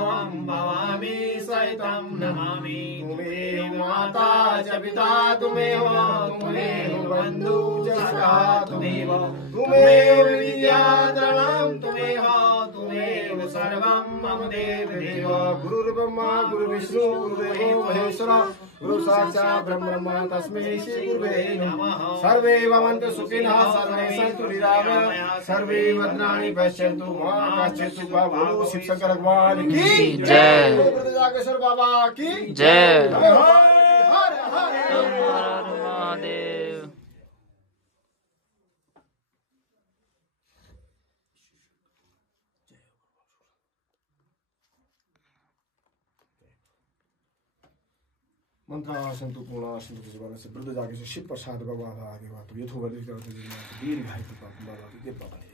भवं भवामि सहितं नमामि। तुमेव माता च पिता तुमेव, तुमेव बन्धु च सखा तुमेव, तुमेव विद्याधरणं तुमेव, तुमेव सर्वं मम देवदेव। गुरुर्ब्रह्मा गुरुर्विष्णु गुरुर्देवो महेश्वरः, गुरु साक्षात् ब्रह्म तस्मै श्री गुरुवे नमः। सर्वे भवन्तु सुखिनः, सर्वे सन्तु निरामयाः, सर्वे भद्राणि पश्यन्तु मा कश्चित् दुःखं भवेत्। शिव शंकर भगवान की जय। जागेश्वर बाबा की जय। हर हर महादेव। मंत्रासंतु पूर्णासंतु जीवन से वृद्ध जागे से शिव प्रसाद बाबा आगे बात ये थोड़ा देर करते हैं दीर्घायु बाबा की कृपा बने।